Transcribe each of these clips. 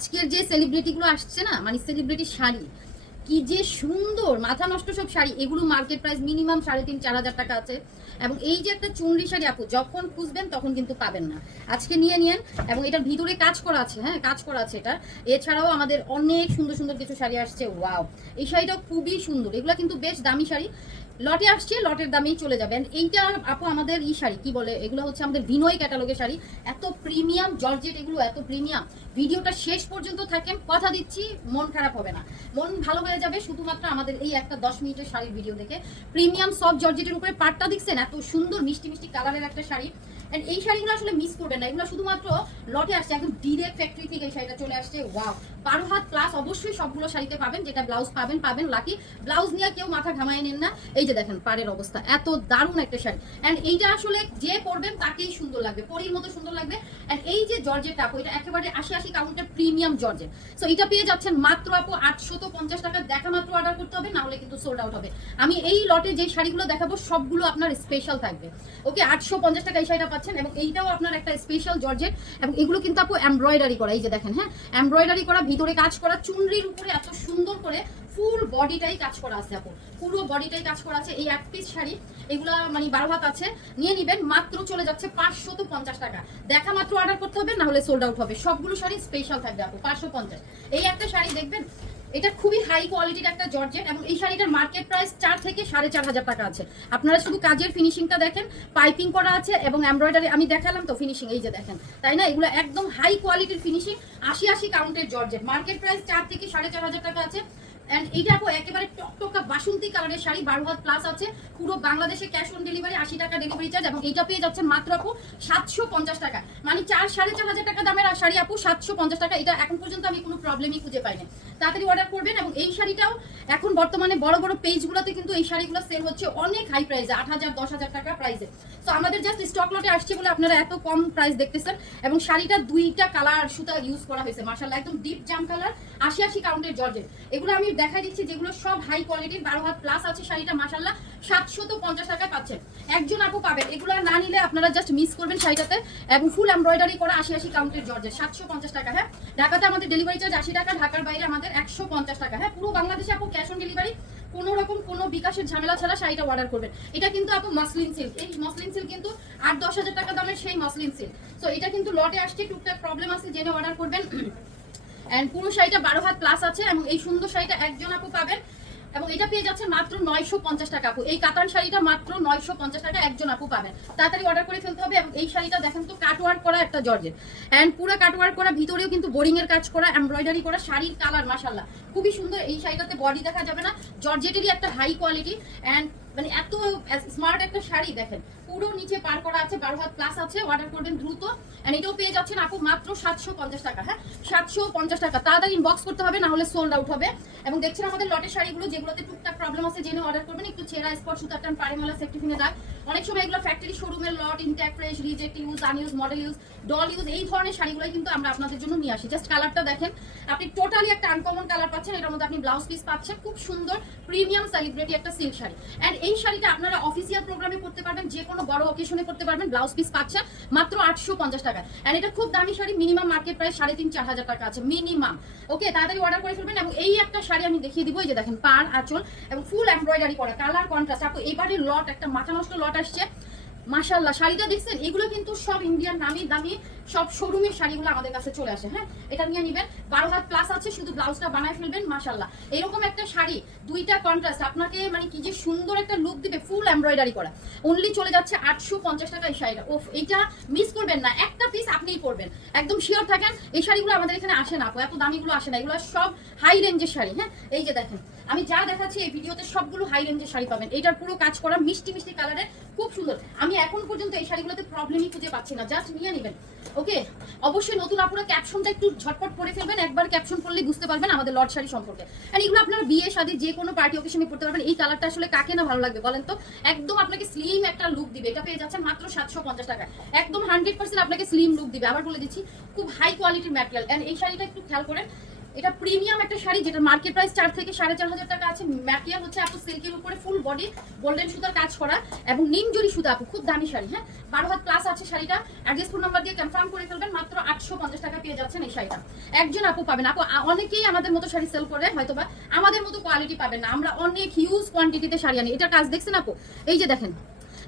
আজকের যে সেলিব্রিটিগুলো আসছে না, মানে সেলিব্রিটি শাড়ি কি যে সুন্দর, মাথা নষ্ট সব শাড়ি। এগুলো মার্কেট প্রাইস মিনিমাম 3,500-4,000 টাকা আছে। এবং এই যে একটা চুনরি শাড়ি আপু যখন খুঁজবেন তখন কিন্তু পাবেন না। আজকে নিয়ে নিন। এবং এটার ভিতরে কাজ করা আছে, হ্যাঁ কাজ করা আছে এটা। এছাড়াও আমাদের অনেক সুন্দর সুন্দর কিছু শাড়ি আসছে। ওয়াও, এই শাড়িটাও খুবই সুন্দর। এগুলো কিন্তু বেশ দামি শাড়ি, লটে আসছে, লটের দামেই চলে যাবেন। এইটা আপু আমাদের ই শাড়ি কি বলে, এগুলো হচ্ছে আমাদের ভিনয় ক্যাটালগের শাড়ি। এত প্রিমিয়াম জর্জেট, এগুলো এত প্রিমিয়াম। ভিডিওটা শেষ পর্যন্ত থাকেন, কথা দিচ্ছি মন খারাপ হবে না, মন ভালো হয়ে যাবে শুধুমাত্র আমাদের এই একটা 10 মিনিটের শাড়ির ভিডিও দেখে। প্রিমিয়াম সফট জর্জেটের উপরে পাটটা দেখছেন, এত সুন্দর মিষ্টি মিষ্টি কালারের একটা শাড়ি। এন্ড এই শাড়িগুলো আসলে মিস করবেন না, এগুলো শুধুমাত্র লটে আসছে, একদম ডিরেক্ট ফ্যাক্টরি থেকে এই শাড়িটা চলে আসছে। ওয়াও, 12 হাত প্লাস অবশ্যই সবগুলো শাড়িতে পাবেন। যেটা ব্লাউজ পাবেন লাকি ব্লাউজ নিয়ে কেউ মাথা ঘামায় নেন না। এই যে দেখেন পাড়ের অবস্থা, এত দারুণ একটা শাড়ি। এন্ড এইটা আসলে যে পরবেন তাকেই সুন্দর লাগবে, পরির মতো সুন্দর লাগবে। এন্ড এই যে জর্জেটটা আপু, এটা একেবারে 80 কাউন্টের প্রিমিয়াম জর্জেট। সো এটা পেয়ে যাচ্ছেন মাত্র আপু 850 টাকা। দেখা মাত্র অর্ডার করতে হবে, না হলে কিন্তু সোল্ড আউট হবে। আমি এই লটে যে শাড়িগুলো দেখাবো সবগুলো আপনার স্পেশাল থাকবে। ওকে, 850 টাকা এই শাড়িটা পাচ্ছেন। এবং এইটাও আপনার একটা স্পেশাল জর্জেট। এবং এগুলো কিন্তু আপু এমব্রয়ডারি করা, এই যে দেখেন, হ্যাঁ এমব্রয়ডারি করা, ভিতরে কাজ করা, চুনরির উপরে এত সুন্দর করে ফুল বডিটাই কাজ করা আছে আপু, পুরো বডিটাই কাজ করা আছে। এই এক পিস শাড়ি, এগুলা মানে 12 হাত আছে, নিয়ে নিবেন। মাত্র চলে যাচ্ছে 550 টাকা। দেখা মাত্র অর্ডার করতে হবে, না হলে সোল্ড আউট হবে। সবগুলো শাড়ি স্পেশাল থাকবে আপু, 550। এই একটা শাড়ি দেখবেন, এটা খুবই হাই কোয়ালিটির একটা জর্জেট। এবং এই শাড়িটার মার্কেট প্রাইস 4 থেকে 4,500 টাকা আছে। আপনারা শুধু কাজের ফিনিশিংটা দেখেন, পাইপিং করা আছে এবং এমব্রয়ডারি আমি দেখালাম তো ফিনিশিং, এই যে দেখেন, তাই না? এগুলো একদম হাই কোয়ালিটির ফিনিশিং, 80 কাউন্টের জর্জেট। মার্কেট প্রাইস 4 থেকে 4,500 টাকা আছে। এন্ড এইটা আপু একেবারে টকটকা বাসন্তী কালারের শাড়ি, 12 হাত প্লাস আছে। পুরো বাংলাদেশে ক্যাশ অন ডেলিভারি, 80 টাকা ডেলিভারি চার্জ। এবং এইটা পেয়ে যাচ্ছেন মাত্র আপু 750 টাকা। মানে 4-4,500 টাকা দামের শাড়ি আপু 750 টাকা। এটা এখন পর্যন্ত আমি কোনো প্রবলেমই খুঁজে পাইনি। তাড়াতাড়ি অর্ডার করবেন। এবং এই শাড়িটাও এখন বর্তমানে বড় বড় পেজগুলোতে কিন্তু এই শাড়িগুলো সেল হচ্ছে অনেক হাই প্রাইসে, 8,000-10,000 টাকা প্রাইসে। তো আমাদের জাস্ট স্টক লটে আসছে বলে আপনারা এত কম প্রাইস দেখতেছেন। এবং শাড়িটা 2টা কালার সুতা ইউজ করা হয়েছে, মাশাআল্লাহ একদম ডিপ জাম কালার, 80 কাউন্টের জর্জেট। এগুলো আমি দেখাই দিচ্ছি, যেগুলো সব হাই কোয়ালিটির, 12 হাত প্লাস আছে। শাড়িটা মাশাআল্লাহ 750 টাকায় পাচ্ছেন। একজন আপু পাবেন, এগুলো না নিলে আপনারা জাস্ট মিস করবেন শাড়িটাতে। এবং ফুল এমব্রয়ডারি করা 80 কাউন্টের জর্জেট, 750 টাকা। হ্যাঁ, ঢাকাতে আমাদের ডেলিভারি চার্জ 80 টাকা, ঢাকার বাইরে আমাদের 150 টাকা। হ্যাঁ, পুরো বাংলাদেশে আপু ক্যাশ অন ডেলিভারি, কোনো রকম কোনো বিকাশের ঝামেলা ছাড়া শাড়িটা অর্ডার করবেন। এটা কিন্তু আপু মসলিন সিল্ক, এই মসলিন সিল্ক কিন্তু 8-10 হাজার টাকা দামের সেই মসলিন সিল্ক। সো এটা কিন্তু লটে আসছে, টুকটাক প্রবলেম আছে, জেনে অর্ডার করবেন। এন্ড পুরো শাড়িটা 12 হাত প্লাস আছে। এবং এই সুন্দর শাড়িটা একজন আপু পাবেন। এবং এটা পেয়ে যাচ্ছে মাত্র 950 টাকা আপু। এই কাতান শাড়িটা মাত্র 950 টাকা একজন আপু পাবেন। তাড়াতাড়ি অর্ডার করে ফেলতে হবে। এবং এই শাড়িটা দেখেন তো, কাটওয়ার্ক করা একটা জর্জেট। এন্ড পুরো কাটওয়ার্ক করা, ভিতরেও কিন্তু বোরিং এর কাজ করা, এমব্রয়ডারি করা। শাড়ির কালার মাশাআল্লাহ খুবই সুন্দর। এই শাড়িটাতে বডি দেখা যাবে না, জর্জেটেরই একটা হাই কোয়ালিটি। এন্ড মানে এত স্মার্ট একটা শাড়ি দেখেন, পুরো নিচে পার করা আছে, 12 হাত প্লাস আছে। অর্ডার করবেন দ্রুত। এন্ড এটাও পেয়ে যাচ্ছেন আপু মাত্র 750 টাকা। হ্যাঁ, 750 টাকা। তাড়াতাড়ি ইনবক্স করতে হবে, না হলে সোল্ড আউট হবে। এবং দেখছেন আমাদের লটের শাড়িগুলো, যেগুলোতে টুকটাক প্রবলেম আছে, জেনে অর্ডার করবেন। একটু ছেঁড়া, স্পট, সুতার টান, পাড়েমালা, সেফটি পিনে দাগ। অনেক সময় এগুলো ফ্যাক্টরি শোরুমের lot, intact, fresh, reject, use, unuse, model use, doll use, এই ধরনের শাড়িগুলো কিন্তু আমরা আপনাদের জন্য নিয়ে আসি। জাস্ট কালারটা দেখেন, আপনি টোটালি একটা আনকমন কালার পাচ্ছেন। এটার মধ্যে আপনি ব্লাউজ পিস পাচ্ছেন, খুব সুন্দর প্রিমিয়াম সেলিব্রিটি একটা সিল্ক শাড়ি। এন্ড এই শাড়িটা আপনারা অফিসিয়াল প্রোগ্রামে করতে পারবেন, যে কোনো বড় অকেশনে করতে পারবেন। ব্লাউজ পিস পাচ্ছেন মাত্র 850 টাকা। এন্ড এটা খুব দামি শাড়ি, মিনিমাম মার্কেট প্রাইস 3,500-4,000 টাকা আছে মিনিমাম। ওকে, তাড়াতাড়ি অর্ডার করে ফেলবেন। এবং এই একটা শাড়ি আমি দেখিয়ে দিব, এই যে দেখেন পাড়, আঁচল এবং ফুল এমব্রয়ডারি করা, কালার কন্ট্রাস্ট। আপু এবারে লট একটা মাথা নষ্ট লট আসছে মাশাআল্লাহ। শাড়িটা দেখছেন, এগুলো কিন্তু সব ইন্ডিয়ান নামি দামি সব শোরুমের শাড়িগুলো আমাদের কাছে চলে আসে। হ্যাঁ, এটা নিয়ে নেবেন, 12 হাত প্লাস আছে, শুধু ব্লাউজটা বানায় ফেলবেন। মাশাআল্লাহ এরকম একটা শাড়ি, 2টা কন্ট্রাস্ট, আপনাকে মানে কি যে সুন্দর একটা লুক দিবে, ফুল এমব্রয়ডারি করা। অনলি চলে যাচ্ছে 850 টাকা এই শাড়িটা। ওফ, এইটা মিস করবেন না, একটা পিস আপনিই পরবেন, একদম শিওর থাকেন। এই শাড়িগুলো আমাদের এখানে আসে না আপু, এত দামিগুলো আসে না, এগুলো সব হাই রেঞ্জের শাড়ি। হ্যাঁ, এই যে দেখেন, আমি যা দেখাচ্ছি এই ভিডিওতে সবগুলো হাই রেঞ্জের শাড়ি পাবেন। এটার পুরো কাজ করা, মিষ্টি মিষ্টি কালারের, খুব সুন্দর। আমি এখন পর্যন্ত এই শাড়িগুলোতে প্রবলেমই খুঁজে পাচ্ছি না, জাস্ট নিয়ে নেবেন। ওকে, অবশ্যই নতুন আপুরা ক্যাপশনটা একটু ঝটপট পড়ে ফেলবেন, একবার ক্যাপশন পড়লে বুঝতে পারবেন আমাদের লট শাড়ি সম্পর্কে। আর এগুলো আপনার বিয়ে শাদী যে কোনো পার্টি অকেশনে পড়তে পারবেন। এই কালারটা আসলে কাকে না ভালো লাগবে বলেন তো, একদম আপনাকে স্লিম একটা লুক দিবে। এটা পেয়ে যাচ্ছেন মাত্র 750 টাকা, একদম 100% আপনাকে স্লিম লুক দিবে। আবার বলে দিচ্ছি, খুব হাই কোয়ালিটির ম্যাটেরিয়াল। এন্ড এই শাড়িটা একটু খেয়াল করেন, এটা প্রিমিয়াম একটা শাড়ি, যেটা মার্কেট প্রাইস 4 থেকে 4,500 টাকা আছে। ম্যাটেরিয়াল হচ্ছে আপু সিল্কের উপরে ফুল বডি গোল্ডেন সুতার কাজ করা এবং নিম জরি সুতা আপু, খুব দামি শাড়ি। হ্যাঁ, 12 হাত প্লাস আছে শাড়িটা। অ্যাড্রেস ফোন নাম্বার দিয়ে কনফার্ম করে ফেলবেন, মাত্র 850 টাকা পেয়ে যাচ্ছেন এই শাড়িটা। একজন আপু পাবেন। আপু অনেকেই আমাদের মতো শাড়ি সেল করে, হয়তোবা আমাদের মতো কোয়ালিটি পাবেন না, আমরা অনেক হিউজ কোয়ান্টিটিতে শাড়ি আনি। এটা কাজ দেখছেন আপু, এই যে দেখেন,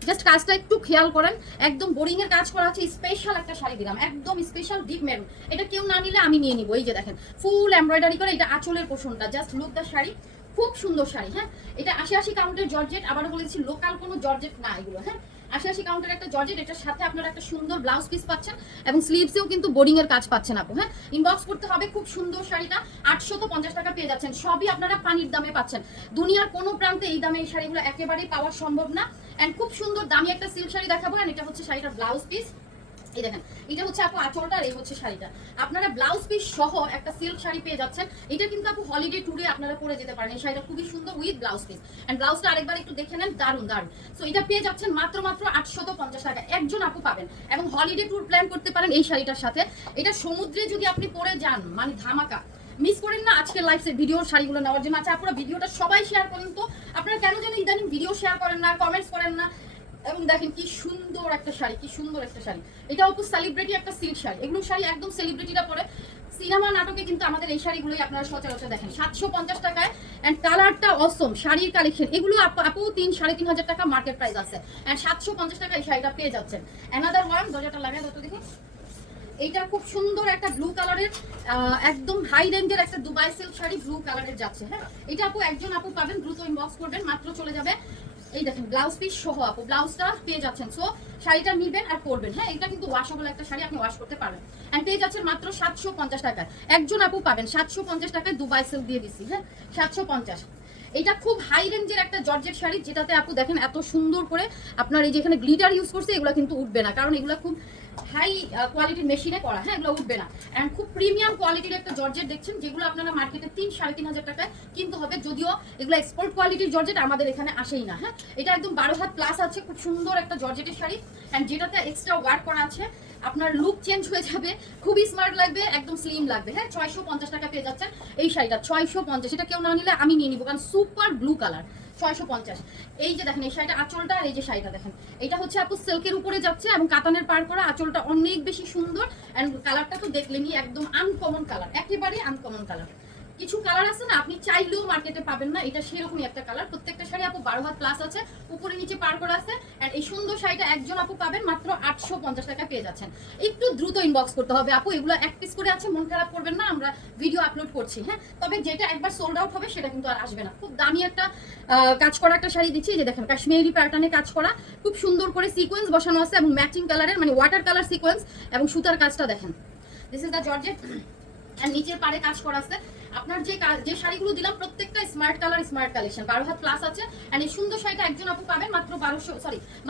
জাস্ট কাজটা একটু খেয়াল করেন, একদম বোরিং এর কাজ করা আছে। স্পেশাল একটা শাড়ি দিলাম, একদম স্পেশাল ডিপ মেরুন। এটা কেউ না নিলে আমি নিয়ে নিব। এই যে দেখেন ফুল এমব্রয়ডারি করে, এটা আঁচলের পোর্শনটা, জাস্ট লুক দ্য শাড়ি, খুব সুন্দর শাড়ি। হ্যাঁ, এটা 80 কাউন্টের জর্জেট, আবারও বলেছি লোকাল কোনো জর্জেট না এগুলো। হ্যাঁ, 80 কাউন্টের একটা জর্জেট, এটার সাথে আপনারা একটা সুন্দর ব্লাউজ পিস পাচ্ছেন এবং স্লিভসেও কিন্তু বোরিং এর কাজ পাচ্ছেন আপু। হ্যাঁ, ইনবক্স করতে হবে। খুব সুন্দর শাড়িটা 850 টাকা পেয়ে যাচ্ছেন। সবই আপনারা পানির দামে পাচ্ছেন। দুনিয়ার কোনো প্রান্তে এই দামে এই শাড়িগুলো একেবারেই পাওয়া সম্ভব না। এন্ড খুব সুন্দর দামি একটা সিল্ক শাড়ি দেখাবো। এন্ড এটা হচ্ছে শাড়িটার ব্লাউজ পিস, এই দেখেন, এটা হচ্ছে আপু আঁচলটা, আর এই হচ্ছে শাড়িটা। আপনারা ব্লাউজ পিস সহ একটা সিল্ক শাড়ি পেয়ে যাচ্ছেন। এটা কিন্তু আপু হলিডে ট্যুরে আপনারা পরে যেতে পারেন। এই শাড়িটা খুবই সুন্দর উইথ ব্লাউজ পিস। এন্ড ব্লাউজটা আরেকবার একটু দেখে নেন, দারুন দারুন। সো এটা পেয়ে যাচ্ছেন মাত্র 850 টাকা, একজন আপু পাবেন। এবং হলিডে ট্যুর প্ল্যান করতে পারেন এই শাড়িটার সাথে। এটা সমুদ্রে যদি আপনি পরে যান, মানে ধামাকা। মিস করেন না আজকের লাইভ ভিডিওর শাড়িগুলো নেওয়ার জন্য। আচ্ছা আপনারা ভিডিওটা সবাই শেয়ার করেন তো, আপনারা কেন যেন ইদানিং ভিডিও শেয়ার করেন না, কমেন্টস করেন না। এবং দেখেন কি সুন্দর একটা শাড়ি, কি সুন্দর একটা শাড়ি। এটা অপু সেলিব্রিটি একটা সিল্ক শাড়ি। এগুলো শাড়ি একদম সেলিব্রিটিরা পরে। সিনেমা নাটকে কিন্তু আমাদের এই শাড়িগুলোই আপনারা সচরাচর দেখেন। 750 টাকায়। এন্ড কালারটা অসম, শাড়ির কালেকশন এগুলো আপু 3-3.5 টাকা মার্কেট প্রাইস আছে। এন্ড 750 টাকা এই শাড়িটা পেয়ে যাচ্ছেন। অ্যানাদার ওয়ান, দরজাটা লাগিয়ে দাও তো দেখি। এইটা খুব সুন্দর একটা ব্লু কালারের, একদম হাই রেঞ্জের একটা দুবাই সিল্ক শাড়ি, ব্লু কালারের যাচ্ছে। হ্যাঁ, এটা আপু একজন আপু পাবেন, দ্রুত ইনবক্স করবেন, মাত্র চলে যাবে। এই দেখেন ব্লাউজ পিস সহ আপু ব্লাউজটা পেয়ে যাচ্ছেন। সো শাড়িটা নিবেন আর পরবেন। হ্যাঁ, এটা কিন্তু ওয়াশেবল একটা শাড়ি, আপনি ওয়াশ করতে পারবেন। এন্ড পেয়ে যাচ্ছেন মাত্র 750 টাকায়। একজন আপু পাবেন 750 টাকায়, দুবাই সিল্ক দিয়ে দিচ্ছি। হ্যাঁ, 750। এটা খুব হাই রেঞ্জের একটা জর্জেট শাড়ি, যেটাতে আপু দেখেন এত সুন্দর করে আপনার এই যেখানে গ্লিটার ইউজ করছে, এগুলো কিন্তু উঠবে না, কারণ এগুলো খুব হাই কোয়ালিটির মেশিনে করা। হ্যাঁ, এগুলো উঠবে না। এন্ড খুব প্রিমিয়াম কোয়ালিটির একটা জর্জেট দেখছেন, যেগুলো আপনারা মার্কেটে 3-3.5 টাকায় কিনতে হবে। যদিও এগুলো এক্সপোর্ট কোয়ালিটির জর্জেট, আমাদের এখানে আসেই না। হ্যাঁ, এটা একদম 12 হাত প্লাস আছে, খুব সুন্দর একটা জর্জেটের শাড়ি। এন্ড যেটাতে এক্সট্রা ওয়ার্ক করা আছে, আপনার লুক চেঞ্জ হয়ে যাবে, খুবই স্মার্ট লাগবে, একদম স্লিম লাগবে। হ্যাঁ, 650 টাকা পেয়ে যাচ্ছেন এই শাড়িটা। 650, এটা কেউ না নিলে আমি নিয়ে নিবো, কারণ সুপার ব্লু কালার। 650। এই যে দেখেন এই শাড়িটা আঁচলটা, আর এই যে শাড়িটা দেখেন, এটা হচ্ছে আপু সিল্কের উপরে যাচ্ছে এবং কাতানের পার করা। আঁচলটা অনেক বেশি সুন্দর। এন্ড কালারটা তো দেখলেনই, একদম আনকমন কালার, একেবারে আনকমন কালার। কিছু কালার আছে না, আপনি চাইলেও মার্কেটে পাবেন না, এটা সেরকমই একটা কালার। প্রত্যেকটা শাড়ি আপু 12 হাত প্লাস আছে, উপরে নিচে পার করা আছে। এন্ড এই সুন্দর শাড়িটা একজন আপু পাবেন, মাত্র 850 টাকা পেয়ে যাচ্ছেন। একটু দ্রুত ইনবক্স করতে হবে আপু, এগুলো এক পিস করে আছে, মন খারাপ করবেন না, আমরা ভিডিও আপলোড করছি। হ্যাঁ, তবে যেটা একবার সোল্ড আউট হবে সেটা কিন্তু আর আসবে না। খুব দামি একটা কাজ করা একটা শাড়ি দিচ্ছি, যে দেখেন কাশ্মীরি প্যাটার্নে কাজ করা, খুব সুন্দর করে সিকোয়েন্স বসানো আছে এবং ম্যাচিং কালারের, মানে ওয়াটার কালার সিকোয়েন্স এবং সুতার কাজটা দেখেন। This is the georgette. And নিচের পাড়ে কাজ করা আছে। আপনার যে শাড়িগুলো দিলাম প্রত্যেকটা smart colour, smart collection, 12 had plus আছে। এন্ড এই সুন্দর শাড়িটা একজন আপু পাবেন মাত্র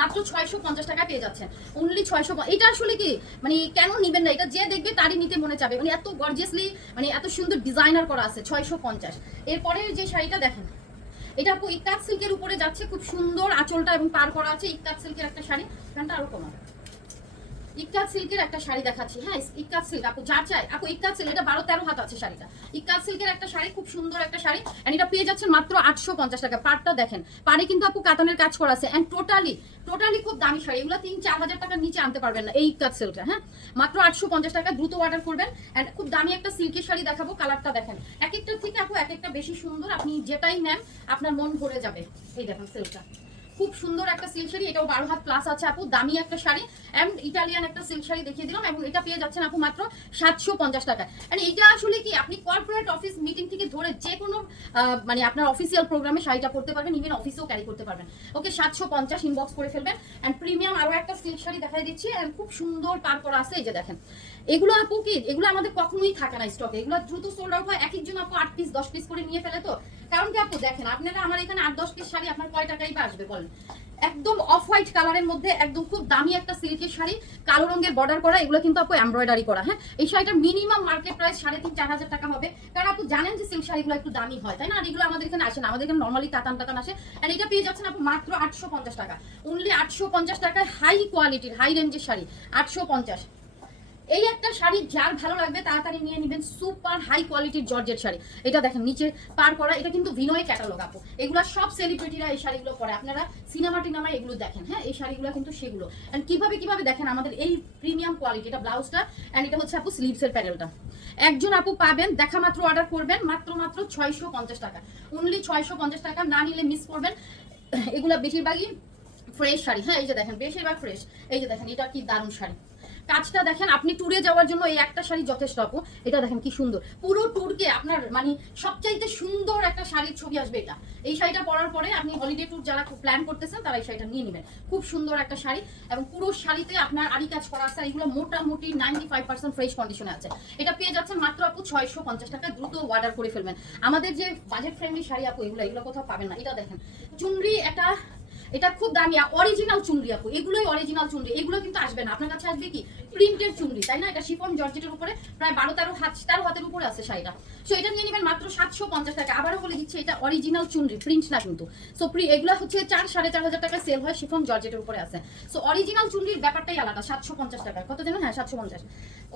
650 টাকা পেয়ে যাচ্ছেন। অনলি 600। এটা আসলে কি, মানে কেন নিবেন না, এটা যে দেখবে তারই নিতে মনে চাবে, মানে এত গর্জিয়াসলি, মানে এত সুন্দর ডিজাইনার করা আছে। 650। এরপরে যে শাড়িটা দেখেন, এটা আপু ইক্কাত সিল্কের উপরে যাচ্ছে, খুব সুন্দর আঁচলটা এবং পার করা আছে। ইক্কাত সিল্কের একটা শাড়ি, ফ্যানটা আরো কমা। ইক্কাত সিল্কের একটা শাড়ি দেখাচ্ছি। হ্যাঁ, ইক্কাত সিল্ক আপু যা চাই, আপু ইক্কাত সিল্ক, এটা 12-13 হাত আছে শাড়িটা। ইক্কাত সিল্কের একটা শাড়ি, খুব সুন্দর একটা শাড়ি। এন্ড এটা পেয়ে যাচ্ছেন মাত্র 850 টাকা। পাড়টা দেখেন, পাড়ে কিন্তু আপু কাতানের কাজ করা আছে। এন্ড টোটালি খুব দামি শাড়ি, এগুলো 3-4 হাজার টাকার নিচে আনতে পারবেন না এই ইক্কাত সিল্কটা। হ্যাঁ, মাত্র 850 টাকা, দ্রুত অর্ডার করবেন। এন্ড খুব দামি একটা সিল্কের শাড়ি দেখাবো, কালারটা দেখেন, এক একটার থেকে আপু এক একটা বেশি সুন্দর, আপনি যেটাই নেন আপনার মন ভরে যাবে। এই দেখেন সিল্কটা, খুব সুন্দর একটা সিল্ক শাড়ি, এটাও 12 হাত প্লাস আছে আপু, দামি একটা শাড়ি। এন্ড ইটালিয়ান একটা সিল্ক শাড়ি দেখিয়ে দিলাম, এবং এটা পেয়ে যাচ্ছেন আপু মাত্র 750 টাকা। এন্ড এটা আসলে কি, আপনি কর্পোরেট অফিস মিটিং থেকে ধরে যে কোনো মানে আপনার অফিসিয়াল প্রোগ্রামে শাড়িটা পরতে পারবেন, ইভেন অফিসেও ক্যারি করতে পারবেন। ওকে, 750 ইনবক্স করে ফেলবেন। এন্ড প্রিমিয়াম আরো একটা সিল্ক শাড়ি দেখাই দিচ্ছি, এন্ড খুব সুন্দর পার করা আছে। এই যে দেখেন, এগুলো আপু কি, এগুলো আমাদের কখনোই থাকে না স্টকে, এগুলো দ্রুত সোল্ড আউট হয়। এক একজন আপু 8 পিস 10 পিস করে নিয়ে ফেলে। তো কারণ কি আপু দেখেন, আপনারা আমার এখানে 8-10 পিস শাড়ি আপনার কয় টাকাই বা আসবে বলেন। একদম অফ হোয়াইট কালারের মধ্যে একদম খুব দামি একটা সিল্কের শাড়ি, কালো রঙের বর্ডার করা, এগুলো কিন্তু আপু এমব্রয়ডারি করা। হ্যাঁ, এই শাড়িটার মিনিমাম মার্কেট প্রাইস 3,500-4,000 টাকা হবে, কারণ আপু জানেন যে সিল্ক শাড়িগুলো একটু দামি হয়, তাই না? আর এগুলো আমাদের এখানে আসে না, আমাদের এখানে নর্মালি কাতান আসে। আর এটা পেয়ে যাচ্ছেন আপু মাত্র 850 টাকা। অনলি 850 টাকায় হাই কোয়ালিটির, হাই রেঞ্জের শাড়ি, 850। এই একটা শাড়ি যার ভালো লাগবে তাড়াতাড়ি নিয়ে নেবেন, সুপার হাই কোয়ালিটির জর্জেট শাড়ি। এটা দেখেন নিচে পার করা, এটা কিন্তু ভিনয় ক্যাটালগ আপু, এগুলো সব সেলিব্রিটিরা এই শাড়িগুলো পরে, আপনারা সিনেমা টিনেমায় এগুলো দেখেন। হ্যাঁ, এই শাড়িগুলো কিন্তু সেগুলো। এন্ড কিভাবে দেখেন আমাদের এই প্রিমিয়াম কোয়ালিটি, এটা ব্লাউজটা এন্ড এটা হচ্ছে আপু স্লিভসের প্যানেলটা। একজন আপু পাবেন, দেখা মাত্র অর্ডার করবেন, মাত্র 650 টাকা, অনলি 650 টাকা, না নিলে মিস করবেন। এগুলা বেশিরভাগই ফ্রেশ শাড়ি। হ্যাঁ, এই যে দেখেন বেশিরভাগ ফ্রেশ। এই যে দেখেন এটা কি দারুণ শাড়ি, কাজটা দেখেন, আপনি ট্যুরে যাওয়ার জন্য এই একটা শাড়ি যথেষ্ট আপু। এটা দেখেন কি সুন্দর, পুরো ট্যুরকে আপনার মানে সবচাইতে সুন্দর একটা শাড়ির ছবি আসবে এটা। এই শাড়িটা পরার পরে আপনি হলিডে ট্যুর যারা প্ল্যান করতেছেন তারা এই শাড়িটা নিয়ে নেবেন, খুব সুন্দর একটা শাড়ি। এবং পুরো শাড়িতে আপনার আড়ি কাজ করা আছে, এগুলো মোটামুটি 95% ফ্রেশ কন্ডিশনে আছে। এটা পেয়ে যাচ্ছেন মাত্র আপু 650 টাকা, দ্রুত অর্ডার করে ফেলবেন। আমাদের যে বাজেট ফ্রেন্ডলি শাড়ি আপু, এগুলো কোথাও পাবেন না। এটা দেখেন চুনরি, এটা খুব দামি অরিজিনাল চুনরি আপু, এগুলোই অরিজিনাল চুনরি, এগুলো কিন্তু আসবে না আপনার কাছে, আসবে কি প্রিন্টেড চুনরি, তাই না? এটা শিফন জর্জেটের উপরে প্রায় 12-13 হাতের উপরে আছে শাড়িটা। সো এটা নিয়ে নেবেন মাত্র 750 টাকা। আবারও বলে দিচ্ছি এটা অরিজিনাল চুনরি, প্রিন্ট না কিন্তু। সো এগুলো হচ্ছে 4-4.5 টাকা সেল হয়, শিফন জর্জেটের উপরে আছে। সো অরিজিনাল চুনরির ব্যাপারটাই আলাদা। 750 টাকা, কত যেন? হ্যাঁ 750।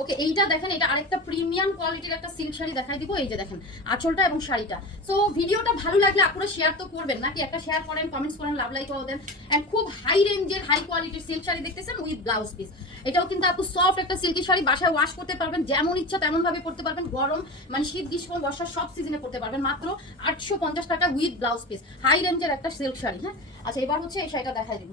ওকে, এইটা দেখেন, এটা আরেকটা প্রিমিয়াম কোয়ালিটির একটা সিল্ক শাড়ি দেখাই দিব। এই যে দেখেন আঁচলটা এবং শাড়িটা। সো ভিডিওটা ভালো লাগলে আপনারা শেয়ার তো করবেন নাকি, একটা শেয়ার করেন, কমেন্টস করেন, লাভ লাইক দেন। এন্ড খুব হাই রেঞ্জের হাই কোয়ালিটির সিল্ক শাড়ি দেখতেছেন উইথ ব্লাউজ পিস। এটাও কিন্তু আপু সফট একটা সিল্কি শাড়ি, বাসায় ওয়াশ করতে পারবেন, যেমন ইচ্ছা তেমন ভাবে পড়তে পারবেন, গরম মানে শীত গ্রীষ্ম বর্ষা সব সিজনে পড়তে পারবেন। মাত্র 850 টাকা উইথ ব্লাউজ পিস, হাই রেঞ্জের একটা সিল্ক শাড়ি। হ্যাঁ, আচ্ছা এবার হচ্ছে এই শাড়িটা দেখাই দিব।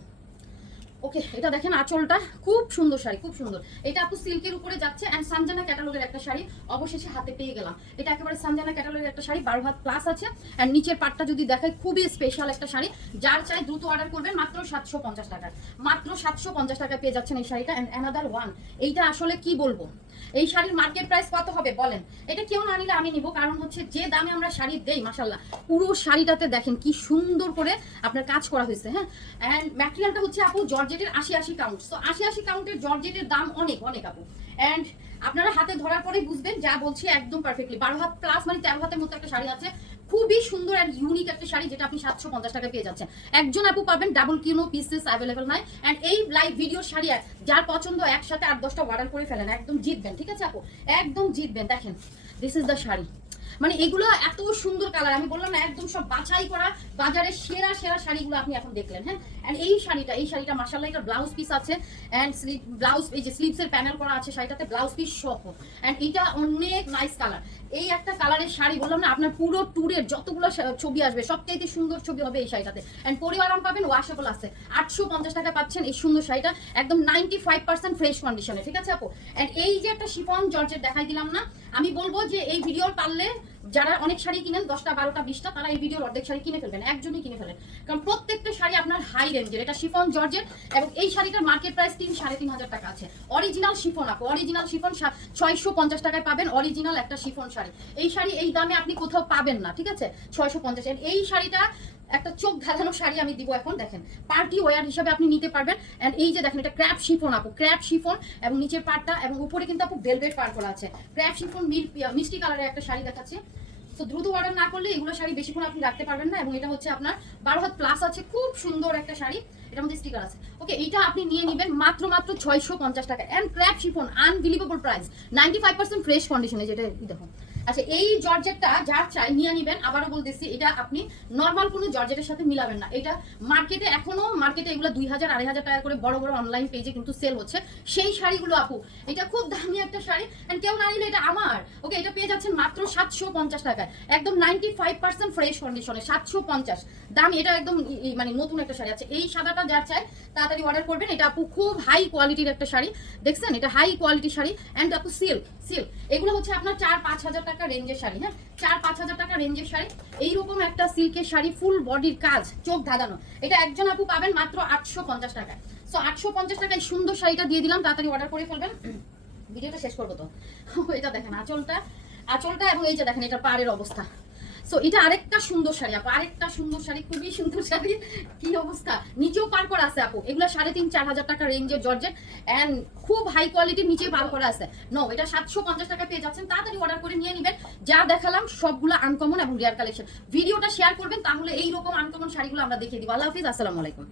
ওকে, এটা দেখেন আঁচলটা খুব সুন্দর শাড়ি, খুব সুন্দর। এটা আপু সিল্কের উপরে যাচ্ছে এন্ড সানজানা ক্যাটালগের একটা শাড়ি, অবশেষে হাতে পেয়ে গেলাম। এটা একেবারে সানজানা ক্যাটালগের একটা শাড়ি, 12 হাত প্লাস আছে। এন্ড নিচের পাটটা যদি দেখাই, খুবই স্পেশাল একটা শাড়ি, যার চাই দ্রুত অর্ডার করবেন মাত্র 750 টাকা। মাত্র 750 টাকা পেয়ে যাচ্ছেন এই শাড়িটা। এন্ড অ্যানাদার ওয়ান, এইটা আসলে কি বলবো, এই শাড়ির মার্কেট প্রাইস কত হবে বলেন? এটা কেউ না নিলে আমি নিব, কারণ হচ্ছে যে দামে আমরা শাড়ি দেই মাশাআল্লাহ, পুরো শাড়িটাতে দেখেন কি সুন্দর করে আপনার কাজ করা হয়েছে। হ্যাঁ, এন্ড ম্যাটেরিয়ালটা হচ্ছে আপু জর্জেটের 80 কাউন্ট। তো 80 কাউন্টের জর্জেটের দাম অনেক অনেক আপু। এন্ড আপনারা হাতে ধরার পরে বুঝবেন যা বলছি একদম পারফেক্টলি। 12 হাত প্লাস মানে 13 হাতের মতো একটা শাড়ি আছে, খুবই সুন্দর এন্ড ইউনিক একটা শাড়ি, যেটা আপনি 750 টাকা পেয়ে যাচ্ছেন। একজন আপু পাবেন, ডাবল কিনো পিসেস অ্যাভেলেবল নাই। এন্ড এই লাইভ ভিডিও শাড়ি যার পছন্দ একসাথে 8-10টা অর্ডার করে ফেলেন, একদম জিতবেন। ঠিক আছে আপু, একদম জিতবেন। দেখেন দিস ইজ দ্য শাড়ি, মানে এগুলো এত সুন্দর কালার, আমি বললাম না একদম সব বাছাই করা বাজারের সেরা সেরা শাড়িগুলো আপনি এখন দেখলেন। হ্যাঁ, এন্ড এই শাড়িটা মাশাআল্লাহ, এটা ব্লাউজ পিস আছে এন্ড ব্লাউজ, এই যে স্লিভসের প্যানেল করা আছে শাড়িটাতে, ব্লাউজ পিস সহ। এন্ড এটা অনেক নাইস কালার, এই একটা কালারের শাড়ি বললাম না, আপনার পুরো ট্যুরের যতগুলো ছবি আসবে সবচাইতে সুন্দর ছবি হবে এই শাড়িটাতে। এন্ড পরে আরাম পাবেন, ওয়াশেবল আছে। 850 টাকা পাচ্ছেন এই সুন্দর শাড়িটা, একদম 95% ফ্রেশ কন্ডিশনে। ঠিক আছে আপু, এন্ড এই যে একটা শিফন জর্জেট দেখাই দিলাম না, আমি বলবো যে এই ভিডিওর পারলে যারা অনেক শাড়ি কিনেন 10টা 12টা 20টা, তারা এই ভিডিওর অর্ধেক শাড়ি কিনে ফেলবেন, একজনই কিনে ফেলেন, কারণ প্রত্যেকটা শাড়ি আপনার হাই রেঞ্জের। এটা শিফন জর্জেট এবং এই শাড়িটার মার্কেট প্রাইস 3-3.5 টাকা আছে। অরিজিনাল শিফন আপু, অরিজিনাল শিফন 650 টাকায় পাবেন, অরিজিনাল একটা শিফন শাড়ি। এই শাড়ি এই দামে আপনি কোথাও পাবেন না। ঠিক আছে, 650। এই শাড়িটা একটা চোখ ধাঁধানো শাড়ি আমি দিব এখন, দেখেন পার্টি ওয়্যার হিসেবে আপনি নিতে পারবেন। এন্ড এই যে দেখেন এটা ক্র্যাপ শিফন আপু, ক্র্যাপ শিফন এবং নিচের পাড়টা এবং উপরে কিন্তু আপু ভেলভেট পার করা আছে। ক্র্যাপ শিফন মিষ্টি কালারের একটা শাড়ি দেখাচ্ছে। তো দ্রুত অর্ডার না করলে এগুলো শাড়ি বেশিক্ষণ আপনি রাখতে পারবেন না। এবং এটা হচ্ছে আপনার 12 হাত প্লাস আছে, খুব সুন্দর একটা শাড়ি, এটার মধ্যে স্টিকার আছে। ওকে, এটা আপনি নিয়ে নেবেন মাত্র 650 টাকা। And crepe chiffon unbelievable price, 95% fresh কন্ডিশনে, যেটা দেখুন। আচ্ছা, এই জর্জেটটা যার চাই নিয়ে নিবেন। আবারও বলতেছি, এটা আপনি নর্মাল কোনো জর্জেটের সাথে মিলাবেন না। এটা মার্কেটে এগুলো 2000-2500 টাকা করে বড় বড় অনলাইন পেজে কিন্তু সেল হচ্ছে সেই শাড়িগুলো আপু। এটা খুব দামি একটা শাড়ি, এন্ড কেউ না নিলে এটা আমার। ওকে, এটা পেয়ে যাচ্ছেন মাত্র 750 টাকায়, একদম 95% ফ্রেশ কন্ডিশনে, 750 দাম। এটা একদম মানে নতুন একটা শাড়ি আছে। এই সাদাটা যার চাই তাড়াতাড়ি অর্ডার করবেন। এটা আপু খুব হাই কোয়ালিটির একটা শাড়ি, দেখছেন এটা হাই কোয়ালিটির শাড়ি। এন্ড আপু সিল্ক এগুলো হচ্ছে আপনার 4-5 হাজার টাকা রেঞ্জের শাড়ি। হ্যাঁ, 4-5 হাজার টাকা রেঞ্জের শাড়ি, এইরকম একটা সিল্কের শাড়ি, ফুল বডির কাজ, চোখ ধাঁধানো। এটা একজন আপু পাবেন মাত্র 850 টাকায়। সো 850 টাকায় সুন্দর শাড়িটা দিয়ে দিলাম, তাড়াতাড়ি অর্ডার করে ফেলবেন, ভিডিওটা শেষ করবো তো। এটা দেখেন আঁচলটা এবং এই যে দেখেন এটা পাড়ের অবস্থা। সো এটা আরেকটা সুন্দর শাড়ি আপু, আরেকটা সুন্দর শাড়ি, খুবই সুন্দর শাড়ি। কি অবস্থা, নিচেও পার করা আছে আপু, এগুলো 3.5-4 হাজার টাকা রেঞ্জের জর্জেট এন্ড খুব হাই কোয়ালিটির, নিচে পার করা আছে। নো, এটা 750 টাকা পেয়ে যাচ্ছেন, তাড়াতাড়ি অর্ডার করে নিয়ে নেবেন। যা দেখালাম সবগুলো আনকমন এবং রেয়ার কালেকশন। ভিডিওটা শেয়ার করবেন, তাহলে এইরকম আনকমন শাড়িগুলো আমরা দেখিয়ে দিব। আল্লাহ হাফিজ, আসসালামু আলাইকুম।